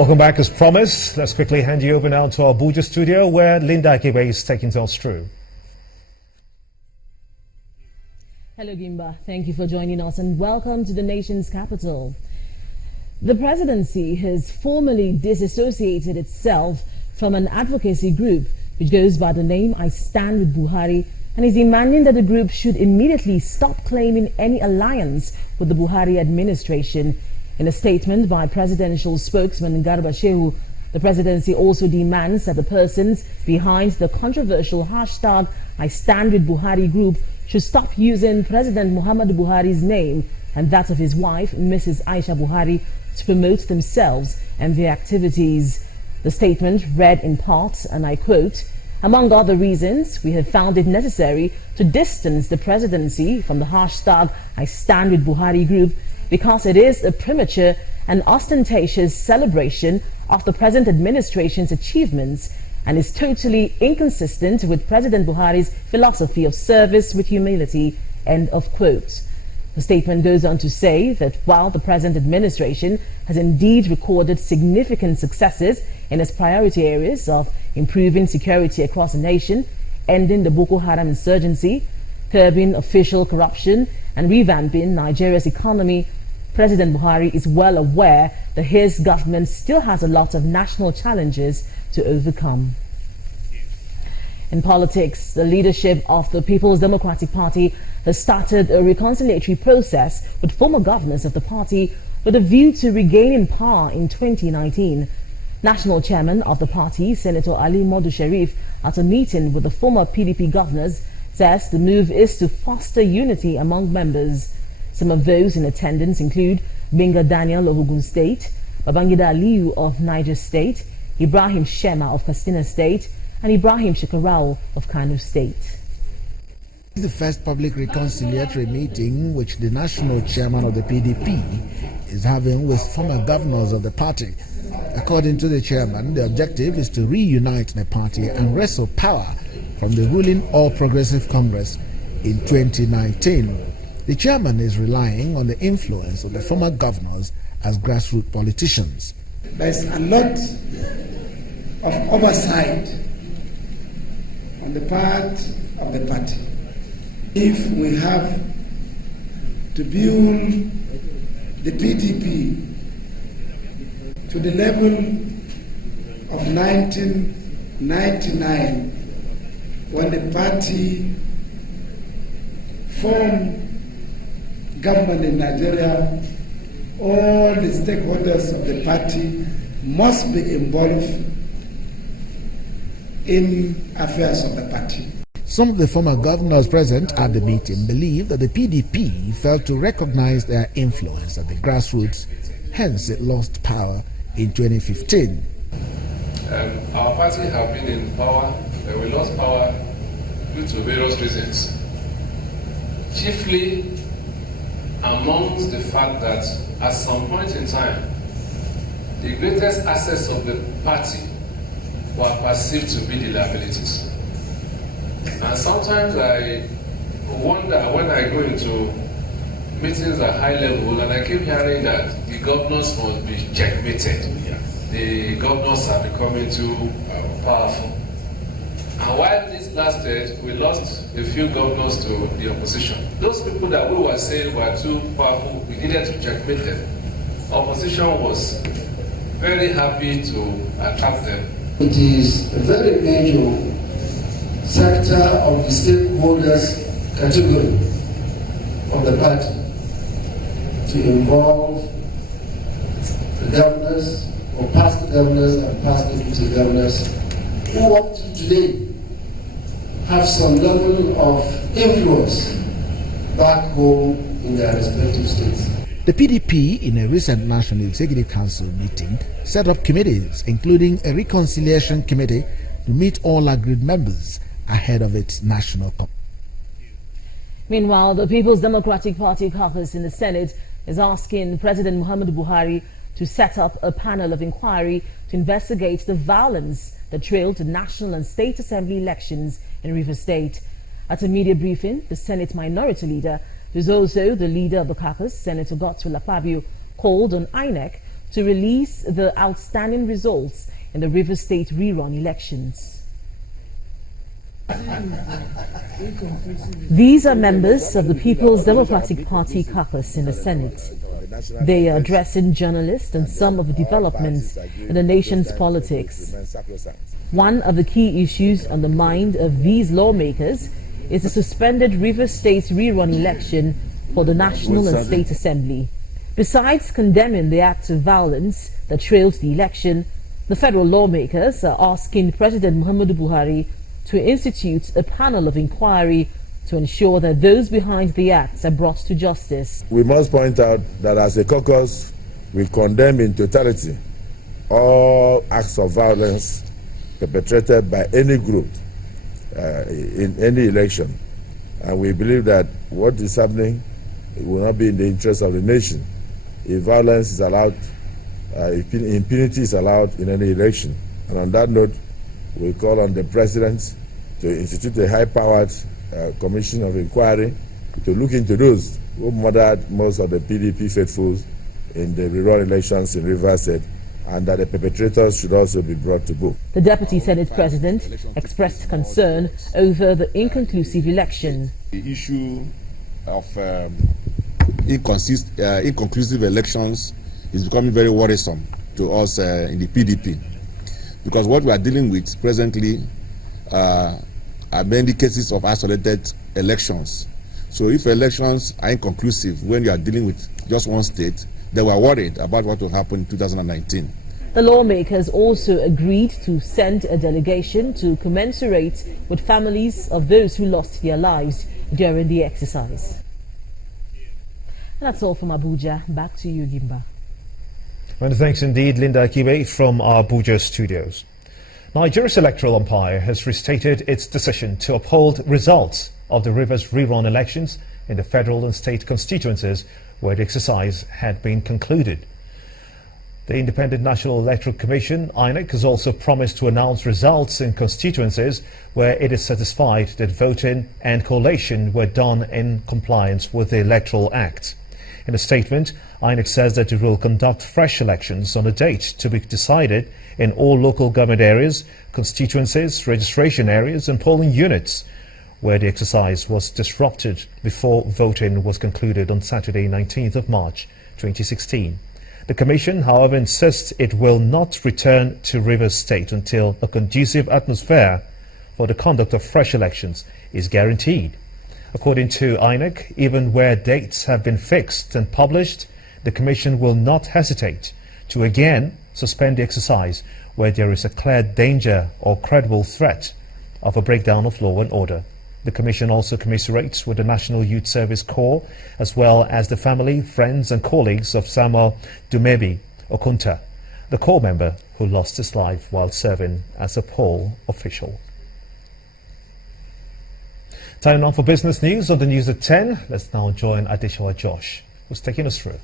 Welcome back. As promised, let's quickly hand you over now to our Abuja studio where Linda Akibe is taking us through. Hello Gimba, thank you for joining us and welcome to the nation's capital. The presidency has formally disassociated itself from an advocacy group which goes by the name I Stand with Buhari and is demanding that the group should immediately stop claiming any alliance with the Buhari administration. In a statement by presidential spokesman Garba Shehu, the presidency also demands that the persons behind the controversial hashtag I Stand with Buhari group should stop using President Muhammadu Buhari's name and that of his wife, Mrs. Aisha Buhari, to promote themselves and their activities. The statement read in part, and I quote, "Among other reasons, we have found it necessary to distance the presidency from the hashtag I Stand with Buhari group because it is a premature and ostentatious celebration of the present administration's achievements and is totally inconsistent with President Buhari's philosophy of service with humility," end of quote. The statement goes on to say that while the present administration has indeed recorded significant successes in its priority areas of improving security across the nation, ending the Boko Haram insurgency, curbing official corruption, and revamping Nigeria's economy, President Buhari is well aware that his government still has a lot of national challenges to overcome. In politics, the leadership of the People's Democratic Party has started a reconciliatory process with former governors of the party with a view to regaining power in 2019. National chairman of the party, Senator Ali Modu Sharif, at a meeting with the former PDP governors, says the move is to foster unity among members. Some of those in attendance include Benga Daniel of Ogun State, Babangida Aliyu of Niger State, Ibrahim Shema of Katsina State, and Ibrahim Shekarau of Kano State. This is the first public reconciliatory meeting which the national chairman of the PDP is having with former governors of the party. According to the chairman, the objective is to reunite the party and wrestle power from the ruling All Progressive Congress in 2019. The chairman is relying on the influence of the former governors as grassroots politicians. There's a lot of oversight on the part of the party. If we have to build the PDP to the level of 1999, when the party formed government in Nigeria, all the stakeholders of the party must be involved in affairs of the party. Some of the former governors present at the meeting believe that the PDP failed to recognize their influence at the grassroots, hence it lost power in 2015. Our party have been in power, but we lost power due to various reasons. Chiefly amongst the fact that at some point in time, the greatest assets of the party were perceived to be the liabilities. And sometimes I wonder when I go into meetings at high level and I keep hearing that the governors must be checkmated. The governors are becoming too powerful. And while this lasted, we lost a few governors to the opposition. Those people that we were saying were too powerful, we needed to checkmate them. Opposition was very happy to attract them. It is a very major sector of the stakeholders category of the party to involve the governors or past governors and past deputy governors who up to today have some level of influence back home in their respective states. The PDP, in a recent National Executive Council meeting, set up committees, including a reconciliation committee, to meet all agreed members ahead of its national conference. Meanwhile, the People's Democratic Party caucus in the Senate is asking President Muhammadu Buhari to set up a panel of inquiry to investigate the violence that trailed the national and state assembly elections in Rivers State. At a media briefing, the Senate Minority Leader, who is also the leader of the caucus, Senator Godswill Akpabio, called on INEC to release the outstanding results in the Rivers State rerun elections. These are members of the People's Democratic Party caucus in the Senate. They are addressing journalists on some of the developments in the nation's politics. One of the key issues on the mind of these lawmakers is the suspended Rivers State rerun election for the National and State Assembly. Besides condemning the acts of violence that trailed the election, the federal lawmakers are asking President Muhammadu Buhari to institute a panel of inquiry to ensure that those behind the acts are brought to justice. We must point out that as a caucus, we condemn in totality all acts of violence perpetrated by any group in any election. And we believe that what is happening will not be in the interest of the nation if violence is allowed, if impunity is allowed in any election. And on that note, we call on the President to institute a high-powered commission of inquiry to look into those who murdered most of the PDP faithfuls in the rerun elections in Rivers State, and that the perpetrators should also be brought to book. The Deputy Senate President expressed concern over the inconclusive election. The issue of inconclusive elections is becoming very worrisome to us in the PDP, because what we are dealing with presently are many cases of isolated elections. So if elections are inconclusive when you are dealing with just one state, they were worried about what will happen in 2019. The lawmakers also agreed to send a delegation to commensurate with families of those who lost their lives during the exercise. That's all from Abuja. Back to you, Gimba. Many thanks indeed, Linda Akibe from our Abuja studios. Nigeria's electoral umpire has restated its decision to uphold results of the Rivers rerun elections in the federal and state constituencies where the exercise had been concluded. The Independent National Electoral Commission, INEC, has also promised to announce results in constituencies where it is satisfied that voting and collation were done in compliance with the Electoral Act. In a statement, INEC says that it will conduct fresh elections on a date to be decided in all local government areas, constituencies, registration areas and polling units where the exercise was disrupted before voting was concluded on Saturday, 19th of March 2016. The Commission, however, insists it will not return to Rivers State until a conducive atmosphere for the conduct of fresh elections is guaranteed. According to INEC, even where dates have been fixed and published, the Commission will not hesitate to again suspend the exercise where there is a clear danger or credible threat of a breakdown of law and order. The Commission also commiserates with the National Youth Service Corps, as well as the family, friends and colleagues of Samuel Dumebi Okunta, the Corps member who lost his life while serving as a poll official. Time now for business news on the news at 10. Let's now join Adeshawa Josh, who's taking us through.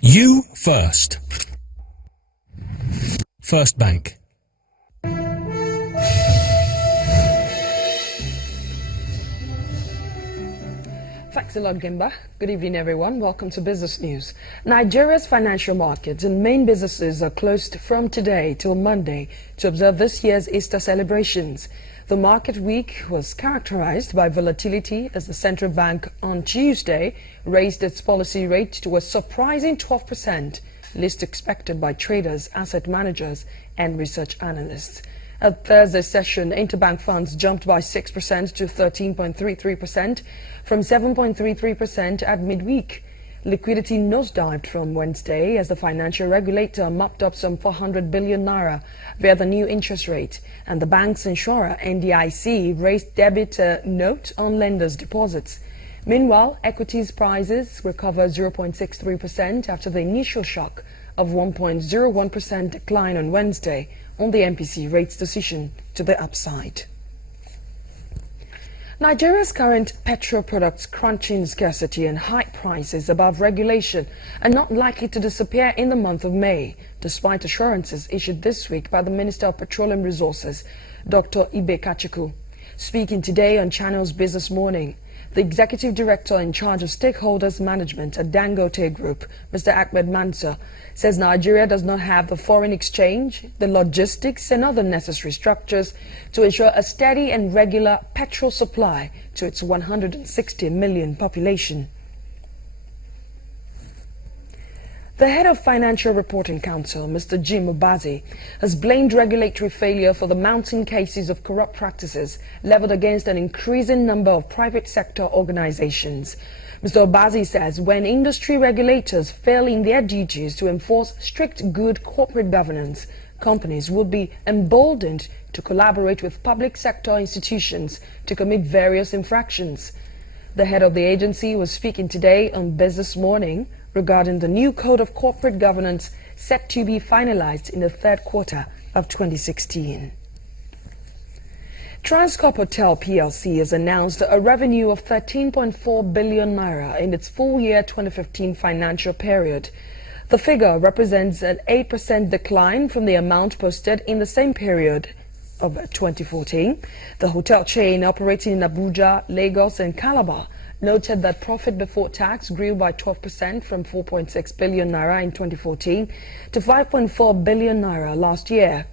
You first. First Bank. Thanks a lot, Gimba. Good evening, everyone. Welcome to Business News. Nigeria's financial markets and main businesses are closed from today till Monday to observe this year's Easter celebrations. The market week was characterized by volatility as the central bank on Tuesday raised its policy rate to a surprising 12%, least expected by traders, asset managers, and research analysts. At Thursday's session, interbank funds jumped by 6% to 13.33% from 7.33% at midweek. Liquidity nosedived from Wednesday as the financial regulator mopped up some 400 billion naira via the new interest rate, and the bank's insurer, NDIC, raised debit note on lenders' deposits. Meanwhile, equities prices recovered 0.63% after the initial shock of 1.01% decline on Wednesday on the MPC rates decision to the upside. Nigeria's current petrol products crunching scarcity and high prices above regulation are not likely to disappear in the month of May, despite assurances issued this week by the Minister of Petroleum Resources, Dr. Ibe Kachiku. Speaking today on Channel's Business Morning, The executive director in charge of stakeholders management at Dangote Group, Mr. Ahmed Mansour, says Nigeria does not have the foreign exchange, the logistics and other necessary structures to ensure a steady and regular petrol supply to its 160 million population. The head of Financial Reporting Council, Mr. Jim Obazi, has blamed regulatory failure for the mounting cases of corrupt practices leveled against an increasing number of private sector organizations. Mr. Obazi says when industry regulators fail in their duties to enforce strict good corporate governance, companies will be emboldened to collaborate with public sector institutions to commit various infractions. The head of the agency was speaking today on Business Morning regarding the new Code of Corporate Governance set to be finalized in the third quarter of 2016. Transcorp Hotel PLC has announced a revenue of 13.4 billion naira in its full year 2015 financial period. The figure represents an 8% decline from the amount posted in the same period of 2014. The hotel chain operating in Abuja, Lagos and Calabar noted that profit before tax grew by 12% from 4.6 billion naira in 2014 to 5.4 billion naira last year.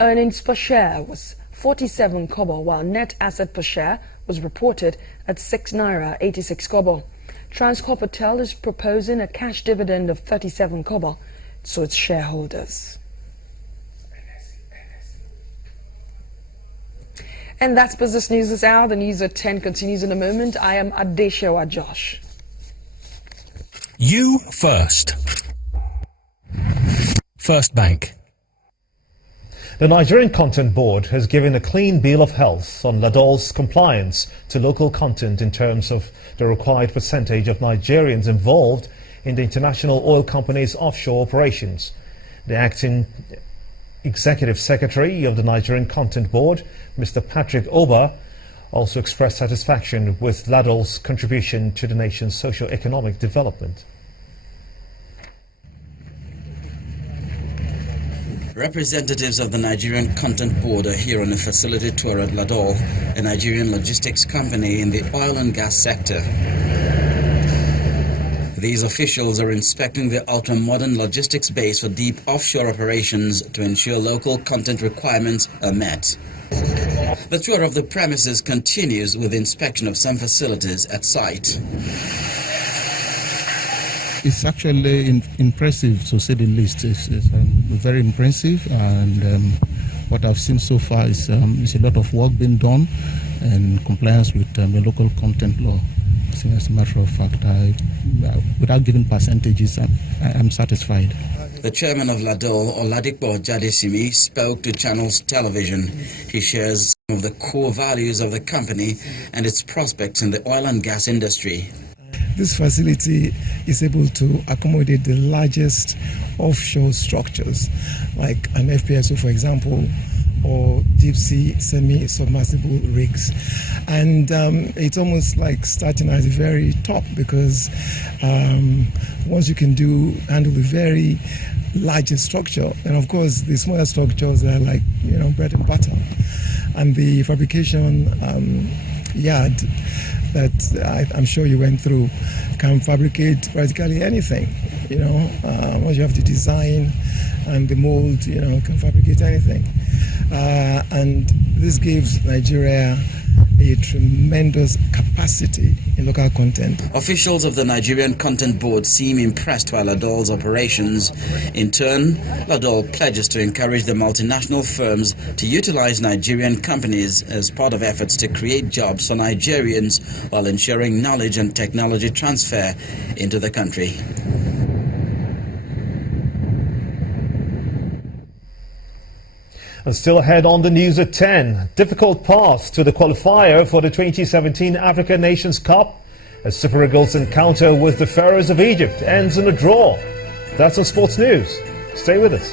Earnings per share was 47 kobo, while net asset per share was reported at 6 naira 86 kobo. Transcorp Hotel is proposing a cash dividend of 37 kobo to its shareholders. And that's Business News this hour. The news at 10 continues in a moment. I am Adeshewa Josh. You first. First Bank. The Nigerian Content Board has given a clean bill of health on Ladol's compliance to local content in terms of the required percentage of Nigerians involved in the international oil company's offshore operations. The acting Executive Secretary of the Nigerian Content Board, Mr. Patrick Oba, also expressed satisfaction with Ladol's contribution to the nation's socio-economic development. Representatives of the Nigerian Content Board are here on a facility tour at Ladol, a Nigerian logistics company in the oil and gas sector. These officials are inspecting the ultra-modern logistics base for deep offshore operations to ensure local content requirements are met. The tour of the premises continues with inspection of some facilities at site. It's actually impressive, to say the least. It's very impressive, and what I've seen so far is a lot of work being done in compliance with the local content law. So as a matter of fact, without giving percentages, I'm satisfied. The chairman of Ladol, Oladipo Jadesimi, spoke to Channels Television. He shares some of the core values of the company and its prospects in the oil and gas industry. This facility is able to accommodate the largest offshore structures, like an FPSO, for example, or deep sea semi-submersible rigs. And it's almost like starting at the very top, because once you can handle the very largest structure, and of course the smaller structures are like, bread and butter. And the fabrication yard that I'm sure you went through can fabricate practically anything. Once you have the design and the mold, can fabricate anything. And this gives Nigeria a tremendous capacity in local content. Officials of the Nigerian Content Board seem impressed by Ladol's operations. In turn, Ladol pledges to encourage the multinational firms to utilize Nigerian companies as part of efforts to create jobs for Nigerians while ensuring knowledge and technology transfer into the country. And still ahead on the news at 10, difficult path to the qualifier for the 2017 Africa Nations Cup as Super Eagles' encounter with the Pharaohs of Egypt ends in a draw. That's on Sports News. Stay with us.